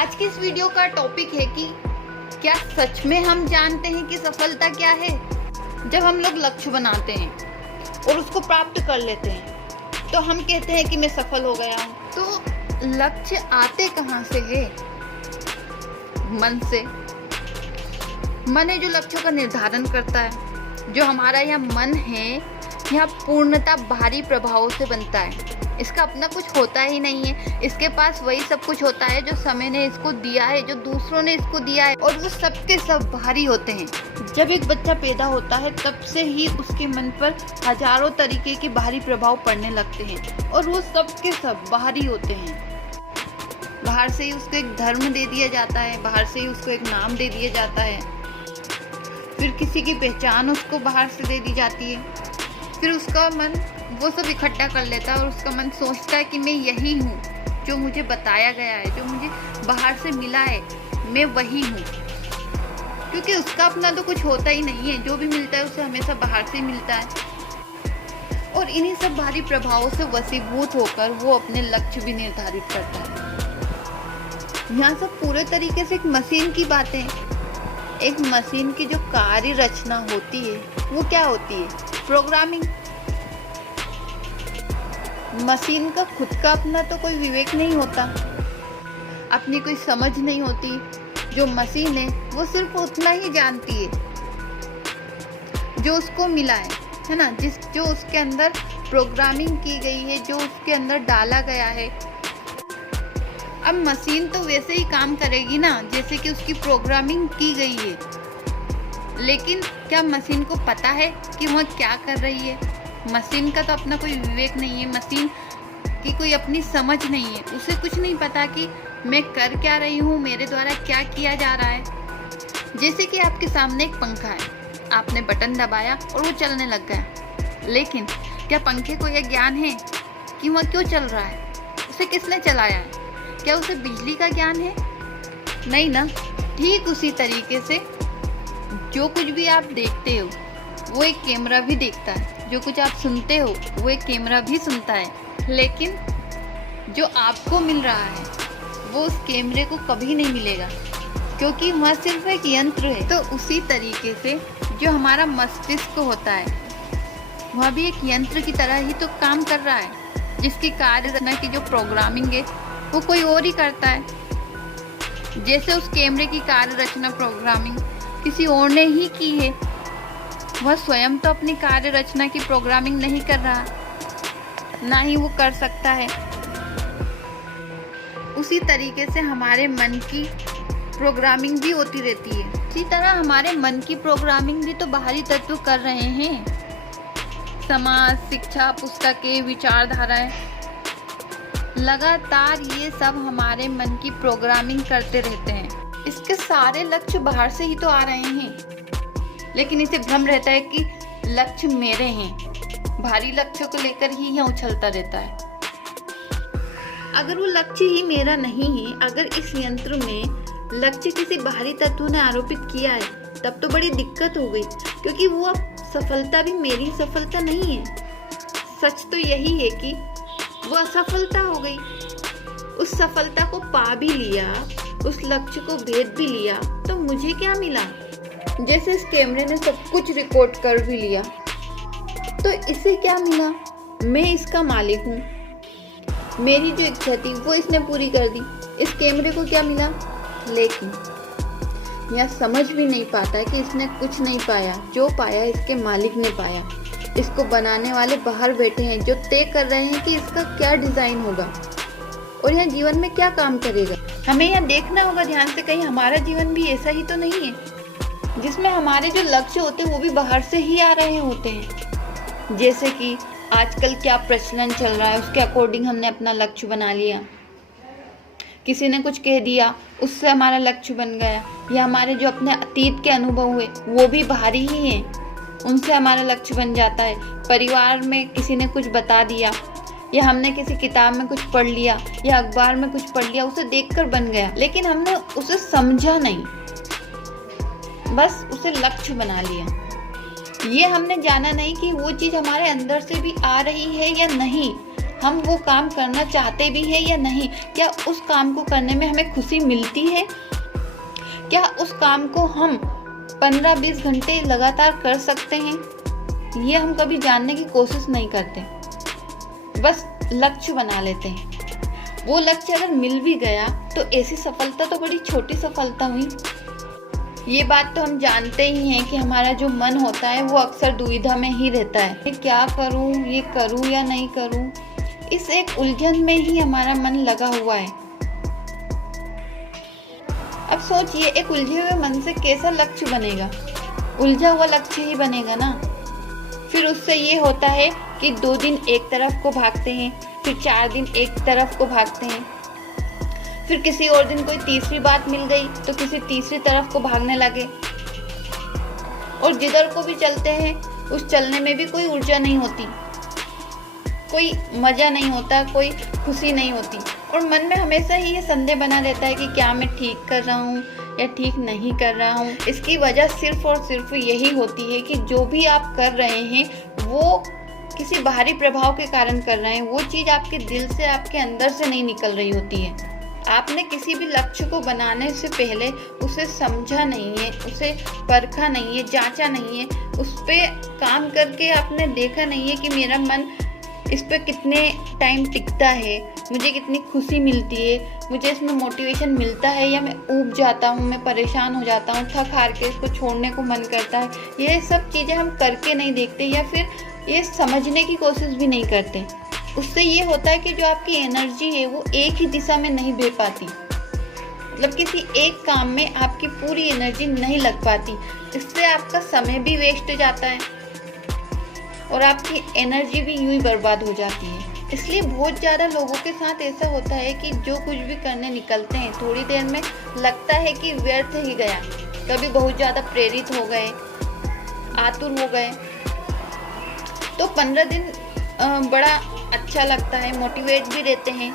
आज की इस वीडियो का टॉपिक है कि क्या सच में हम जानते हैं कि सफलता क्या है। जब हम लोग लक्ष्य बनाते हैं और उसको प्राप्त कर लेते हैं तो हम कहते हैं कि मैं सफल हो गया हूँ। तो लक्ष्य आते कहाँ से है? मन से। मन है जो लक्ष्यों का निर्धारण करता है। जो हमारा यह मन है यह पूर्णता बाहरी प्रभावों से बनता है। इसका अपना कुछ होता ही नहीं है। इसके पास वही सब कुछ होता है जो समय ने इसको दिया है, जो दूसरों ने इसको दिया है, और वो सब के सब बाहरी होते हैं। जब एक बच्चा पैदा होता है तब से ही उसके मन पर हजारों तरीके के बाहरी प्रभाव पड़ने लगते हैं और वो सब के सब बाहरी होते हैं। बाहर से ही उसको एक धर्म दे दिया जाता है, बाहर से ही उसको एक नाम दे दिया जाता है, फिर किसी की पहचान उसको बाहर से दे दी जाती है, फिर उसका मन वो सब इकट्ठा कर लेता है और उसका मन सोचता है कि मैं यही हूँ जो मुझे बताया गया है, जो मुझे बाहर से मिला है, मैं वही हूँ। क्योंकि उसका अपना तो कुछ होता ही नहीं है, जो भी मिलता है उसे हमेशा बाहर से ही मिलता है। और इन्हीं सब बाहरी प्रभावों से वशीभूत होकर वो अपने लक्ष्य भी निर्धारित करता है। यहाँ सब पूरे तरीके से एक मशीन की बातें हैं। एक मशीन की जो कार्य रचना होती है वो क्या होती है? प्रोग्रामिंग। मशीन का खुद का अपना तो कोई विवेक नहीं होता, अपनी कोई समझ नहीं होती। जो मशीन है वो सिर्फ उतना ही जानती है जो उसको मिला है ना, जो उसके अंदर प्रोग्रामिंग की गई है, जो उसके अंदर डाला गया है। अब मशीन तो वैसे ही काम करेगी ना जैसे कि उसकी प्रोग्रामिंग की गई है, लेकिन क्या मशीन को पता है कि वह क्या कर रही है? मशीन का तो अपना कोई विवेक नहीं है, मशीन की कोई अपनी समझ नहीं है। उसे कुछ नहीं पता कि मैं कर क्या रही हूँ, मेरे द्वारा क्या किया जा रहा है। जैसे कि आपके सामने एक पंखा है, आपने बटन दबाया और वो चलने लग गया, लेकिन क्या पंखे को यह ज्ञान है कि वह क्यों चल रहा है, उसे किसने चलाया है? क्या उसे बिजली का ज्ञान है? नहीं ना। ठीक उसी तरीके से जो कुछ भी आप देखते हो वो एक कैमरा भी देखता है, जो कुछ आप सुनते हो वो एक कैमरा भी सुनता है, लेकिन जो आपको मिल रहा है वो उस कैमरे को कभी नहीं मिलेगा, क्योंकि वह सिर्फ एक यंत्र है। तो उसी तरीके से जो हमारा मस्तिष्क होता है वह भी एक यंत्र की तरह ही तो काम कर रहा है, जिसकी कार्य रचना की जो प्रोग्रामिंग है वो कोई और ही करता है। जैसे उस कैमरे की कार्य रचना प्रोग्रामिंग किसी और ने ही की है, वह स्वयं तो अपनी कार्य रचना की प्रोग्रामिंग नहीं कर रहा, ना ही वो कर सकता है। उसी तरीके से हमारे मन की प्रोग्रामिंग भी होती रहती है। इसी तरह हमारे मन की प्रोग्रामिंग भी तो बाहरी तत्व कर रहे हैं। समाज, शिक्षा, पुस्तकें, विचारधाराएं, लगातार ये सब हमारे मन की प्रोग्रामिंग करते रहते हैं। इसके सारे लक्ष्य बाहर से ही तो आ रहे हैं, लेकिन इसे भ्रम रहता है कि लक्ष्य मेरे हैं। भारी लक्ष्यों को लेकर ही यह उछलता रहता है। अगर वो लक्ष्य ही मेरा नहीं है, अगर इस यंत्र में लक्ष्य किसी बाहरी तत्व ने आरोपित किया है, तब तो बड़ी दिक्कत हो गई, क्योंकि वो अब सफलता भी मेरी सफलता नहीं है। सच तो यही है कि वो असफलता हो गई। उस सफलता को पा भी लिया, उस लक्ष्य को भेद भी लिया, तो मुझे क्या मिला? जैसे इस कैमरे ने सब कुछ रिकॉर्ड कर भी लिया, तो इसे क्या मिला? मैं इसका मालिक हूँ, मेरी जो इच्छा थी वो इसने पूरी कर दी। इस कैमरे को क्या मिला? लेकिन यह समझ भी नहीं पाता कि इसने कुछ नहीं पाया, जो पाया इसके मालिक ने पाया। इसको बनाने वाले बाहर बैठे हैं, जो तय कर रहे हैं कि इसका क्या डिजाइन होगा और यह जीवन में क्या काम करेगा। हमें यह देखना होगा ध्यान से, कहीं हमारा जीवन भी ऐसा ही तो नहीं है जिसमें हमारे जो लक्ष्य होते हैं वो भी बाहर से ही आ रहे होते हैं। जैसे कि आजकल क्या प्रचलन चल रहा है उसके अकॉर्डिंग हमने अपना लक्ष्य बना लिया। किसी ने कुछ कह दिया, उससे हमारा लक्ष्य बन गया। या हमारे जो अपने अतीत के अनुभव हुए वो भी बाहरी ही हैं, उनसे हमारा लक्ष्य बन जाता है। परिवार में किसी ने कुछ बता दिया, या हमने किसी किताब में कुछ पढ़ लिया या अखबार में कुछ पढ़ लिया, उसे देखकर बन गया, लेकिन हमने उसे समझा नहीं, बस उसे लक्ष्य बना लिया। ये हमने जाना नहीं कि वो चीज़ हमारे अंदर से भी आ रही है या नहीं। हम वो काम करना चाहते भी हैं या नहीं, क्या उस काम को करने में हमें खुशी मिलती है, क्या उस काम को हम 15-20 घंटे लगातार कर सकते हैं, ये हम कभी जानने की कोशिश नहीं करते। बस लक्ष्य बना लेते हैं। वो लक्ष्य अगर मिल भी गया तो ऐसी सफलता तो बड़ी छोटी सफलता हुई। ये बात तो हम जानते ही हैं कि हमारा जो मन होता है वो अक्सर दुविधा में ही रहता है, मैं क्या करूं, ये करूं या नहीं करूं। इस एक उलझन में ही हमारा मन लगा हुआ है। अब सोचिए, एक उलझे हुए मन से कैसा लक्ष्य बनेगा? उलझा हुआ लक्ष्य ही बनेगा ना। फिर उससे ये होता है कि 2 दिन एक तरफ को भागते हैं, फिर 4 दिन एक तरफ को भागते हैं, फिर किसी और दिन कोई तीसरी बात मिल गई तो किसी तीसरी तरफ को भागने लगे। और जिधर को भी चलते हैं उस चलने में भी कोई ऊर्जा नहीं होती, कोई मजा नहीं होता, कोई खुशी नहीं होती। और मन में हमेशा ही ये संदेह बना रहता है कि क्या मैं ठीक कर रहा हूँ या ठीक नहीं कर रहा हूँ। इसकी वजह सिर्फ और सिर्फ यही होती है कि जो भी आप कर रहे हैं वो किसी बाहरी प्रभाव के कारण कर रहे हैं। वो चीज़ आपके दिल से, आपके अंदर से नहीं निकल रही होती है। आपने किसी भी लक्ष्य को बनाने से पहले उसे समझा नहीं है, उसे परखा नहीं है, जांचा नहीं है, उस पर काम करके आपने देखा नहीं है कि मेरा मन इस पर कितने टाइम टिकता है, मुझे कितनी खुशी मिलती है, मुझे इसमें मोटिवेशन मिलता है या मैं ऊब जाता हूँ, मैं परेशान हो जाता हूँ, थक हार के इसको छोड़ने को मन करता है। ये सब चीज़ें हम करके नहीं देखते या फिर ये समझने की कोशिश भी नहीं करते। उससे ये होता है कि जो आपकी एनर्जी है वो एक ही दिशा में नहीं बह पाती, मतलब किसी एक काम में आपकी पूरी एनर्जी नहीं लग पाती। इससे आपका समय भी वेस्ट हो जाता है और आपकी एनर्जी भी यूं ही बर्बाद हो जाती है। इसलिए बहुत ज़्यादा लोगों के साथ ऐसा होता है कि जो कुछ भी करने निकलते हैं थोड़ी देर में लगता है कि व्यर्थ ही गया। कभी बहुत ज़्यादा प्रेरित हो गए, आतुर हो गए तो 15 दिन बड़ा अच्छा लगता है, मोटिवेट भी रहते हैं।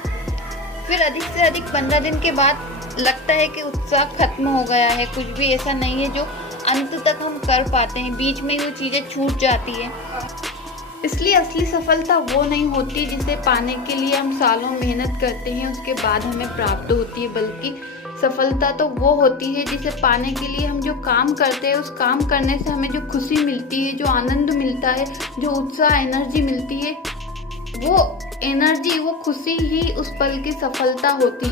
फिर अधिक से अधिक 15 दिन के बाद लगता है कि उत्साह खत्म हो गया है, कुछ भी ऐसा नहीं है जो अंत तक हम कर पाते हैं, बीच में वो चीज़ें छूट जाती है। इसलिए असली सफलता वो नहीं होती जिसे पाने के लिए हम सालों मेहनत करते हैं उसके बाद हमें प्राप्त होती है, बल्कि सफलता तो वो होती है जिसे पाने के लिए हम जो काम करते हैं उस काम करने से हमें जो खुशी मिलती है, जो आनंद मिलता है, जो उत्साह, एनर्जी मिलती है, वो एनर्जी, वो खुशी ही उस पल की सफलता होती है।